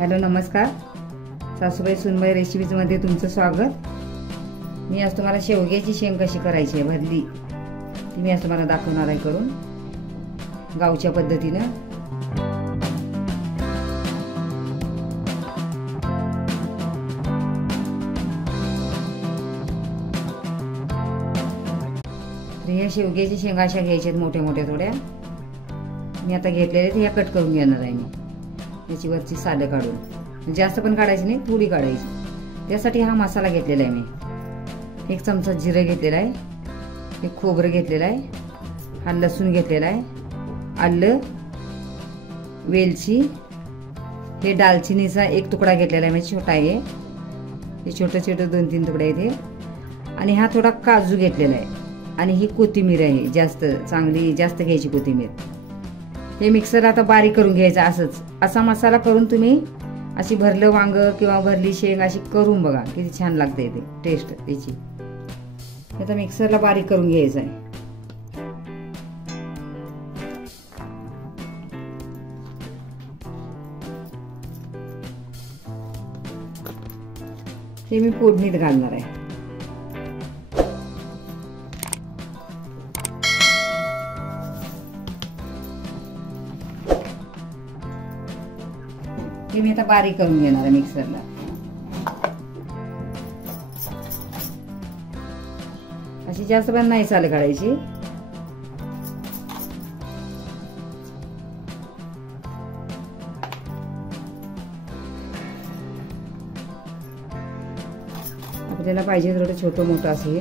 Hello नमस्कार, सासूबाई सुनबाई रेसिपीजमध्ये तुमचं स्वागत। मी आज तुम्हाला शेवग्याची शेंग कशी करायची आहे भरली ती मी आज तुम्हाला दाखवणार आहे करून गावच्या पद्धतीने। या शेवग्याची शेंगा अशा घ्यायच्यात मोठ्या मोठ्या थोड्या। मी आता घेतलेले ते या कट करून घेणार आहे मी। याची वरची सालं काढून, जास्त पण काढायची नाही, थोडी काढायची। त्यासाठी हा मसाला घेतलेला आहे मी। 1 चमचा जिरं घेतलेला आहे, एक खोबरं घेतलेलं आहे, हा लसूण घेतलेला आहे, आलं, वेलची, हे दालचिनीचा 1 तुकडा घेतलेला आहे, म्हणजे छोटा आहे हे छोटे छोटे 2-3 तुकडे आहेत हे। आणि हा थोडा काजू घेतलेला आहे आणि ही कोथिंबीर आहे, जास्त चांगली जास्त घ्यायची कोथिंबीर। हे मिक्सर आता बारीक करून घ्यायचं। असंच असा मसाला करून तुम्ही अशी भरलं वांग किंवा भरली शेंग अशी करून बघा, किती छान लागते ते टेस्ट त्याची। आता मिक्सरला बारीक करून घ्यायचं आहे। हे मी फोडणीत घालणार आहे। हे मी आता बारीक करून घेणार आहे मिक्सरला। अशी जास्त पण नाही सालं काढायची। आपल्याला पाहिजे थोडं छोटं मोठं असं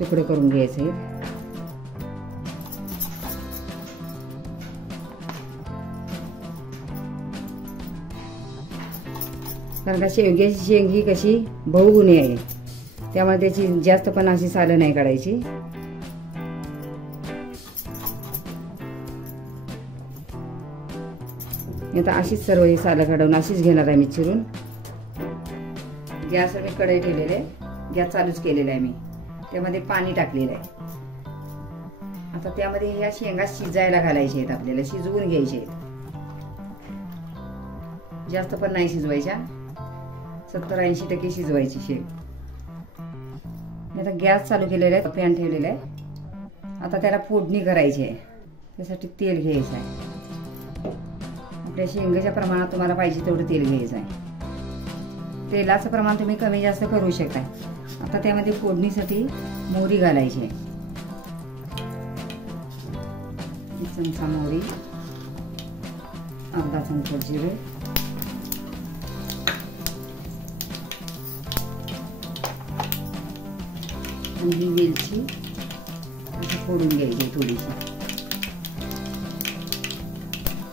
तुकडे करून घ्यायचे। कारण का शेवग्याची शेंग ही कशी बहुगुणी आहे, त्यामुळे त्याची जास्त पण अशी सालं नाही काढायची। आता अशीच सर्व ही सालं काढून अशीच घेणार आहे मी चिरून। गॅसवर मी कढई ठेवलेली आहे, गॅस चालूच केलेला आहे मी, त्यामध्ये पाणी टाकलेलं आहे। आता त्यामध्ये ह्या शेंगा शिजायला घालायच्या आहेत, आपल्याला शिजवून घ्यायचे आहेत। जास्त पण नाही शिजवायच्या, 70-80% शिजवायची शेंग। आता गॅस चालू केलेला आहे, पॅन ठेवलेला आहे। आता त्याला फोडणी करायची आहे, त्यासाठी तेल घ्यायचं आहे। आपल्या शेंगाच्या प्रमाणात तुम्हाला पाहिजे तेवढं तेल घ्यायचं आहे। तेलाचं प्रमाण तुम्ही कमी जास्त करू शकता। आता त्यामध्ये फोडणीसाठी मोहरी घालायची आहे, 1 चमचा मोहरी, अर्धा चमचा जिरे, आणि ही वेलची फोडून घ्यायची थोडीशी,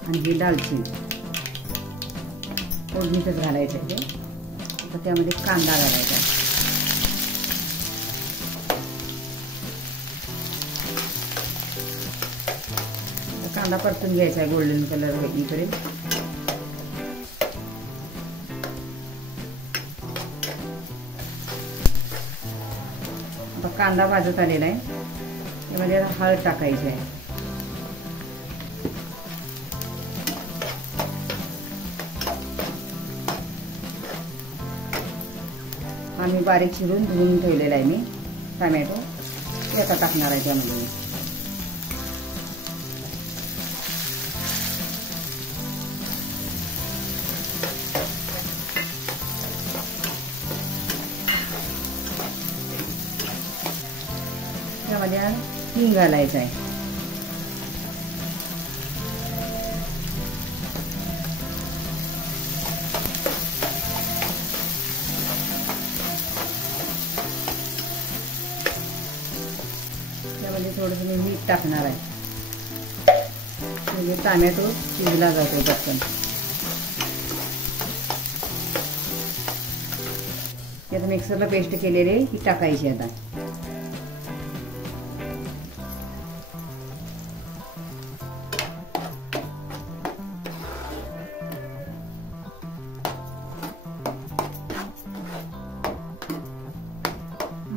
आणि ही दालचिनी फोडणीतच घालायचं आहे। आता त्यामध्ये कांदा घालायचा, कांदा परतून घ्यायचा आहे गोल्डन कलर होईपर्यंत। कांदा भाजत आलेला आहे, त्यामध्ये हळद टाकायची आहे। आम्ही बारीक चिरून धुवून ठेवलेला आहे मी टोमॅटो, ते आता टाकणार आहे त्यामध्ये। त्यामध्ये हिंग घालायचं आहे। त्यामध्ये थोडंसं मी मीठ टाकणार आहे, म्हणजे टोमॅटो शिजला जातो पटकन। आता मिक्सरला पेस्ट केलेली ही टाकायची आता।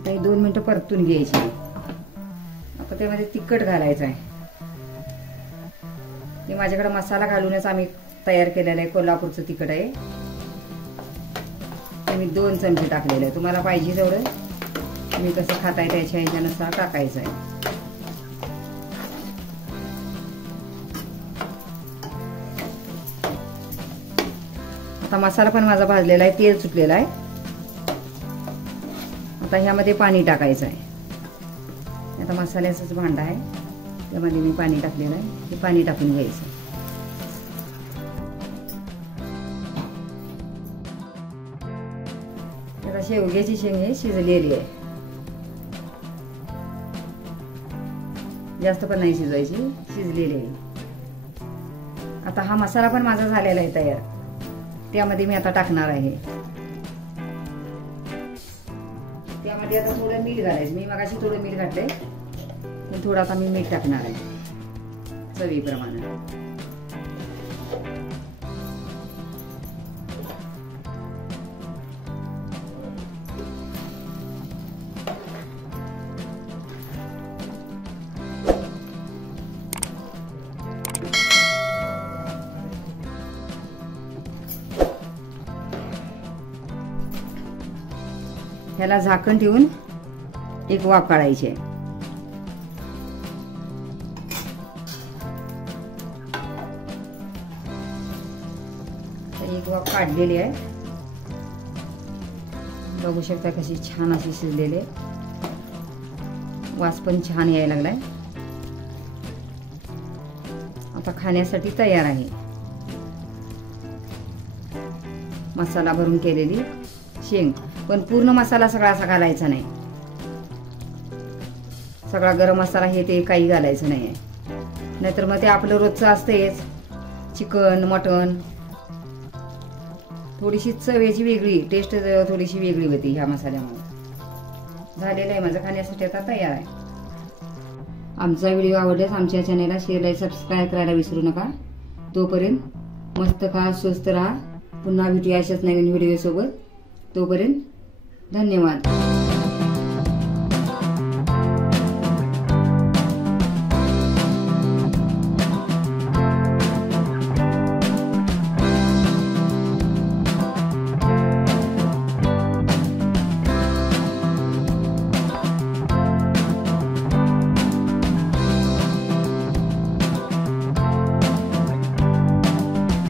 आता 2 मिनिटं परतून घ्यायची। आता त्यामध्ये तिखट घालायचं आहे। हे माझ्याकडे मसाला घालूनच आम्ही तयार केलेलं आहे, कोल्हापूरचं तिखट आहे. मी 2 चमचे टाकलेलं आहे. तुम्हाला पाहिजे तेवढं तुम्ही कसं खाताय त्याच्या ह्याच्यानुसार टाकायचं आहे. आता मसाला पण माझा भाजलेला आहे, तेल सुटलेलं आहे. आता ह्यामध्ये पाणी टाकायचं आहे. आता मसाल्याचंच भांडं आहे, त्यामध्ये मी पाणी टाकलेलं आहे. हे पाणी टाकून घ्यायचं. आता शेवग्याची शेंग हे शिजलेली आहे, जास्त पण नाही शिजवायची, शिजलेली आहे. आता हा मसाला पण माझा झालेला आहे तयार, त्यामध्ये मी आता टाकणार आहे. त्यामध्ये आता थोडं मीठ घालायचं. मी मगाशी थोडं मीठ घातलंय, पण थोडं आता मी मीठ टाकणार आहे चवीप्रमाणे. ह्याला झाकण ठेवून एक वाफ काढायची आहे. एक वाफ काढलेली आहे, बघू शकता कशी छान अशी शिजलेली आहे. वास पण छान यायला लागलाय. आता खाण्यासाठी तयार आहे. मसाला भरून केलेली शेंग, पण पूर्ण मसाला सगळा असा घालायचा नाही. सगळा गरम मसाला हे ते काही घालायचं नाही आहे, नाहीतर मग ते आपलं रोजचं असतेच चिकन मटन. थोडीशी चवेची वेगळी टेस्ट थोडीशी वेगळी होती ह्या मसाल्यामुळे. झालेलं आहे माझं खाण्यासाठी आता तयार आहे. आमचा व्हिडिओ आवडल्यास आमच्या चॅनलला शेअर लाईक सबस्क्राईब करायला विसरू नका. तोपर्यंत मस्त खा, स्वस्त राहा. पुन्हा भेटूया अशाच नवीन व्हिडिओ सोबत. तोपर्यंत धन्यवाद.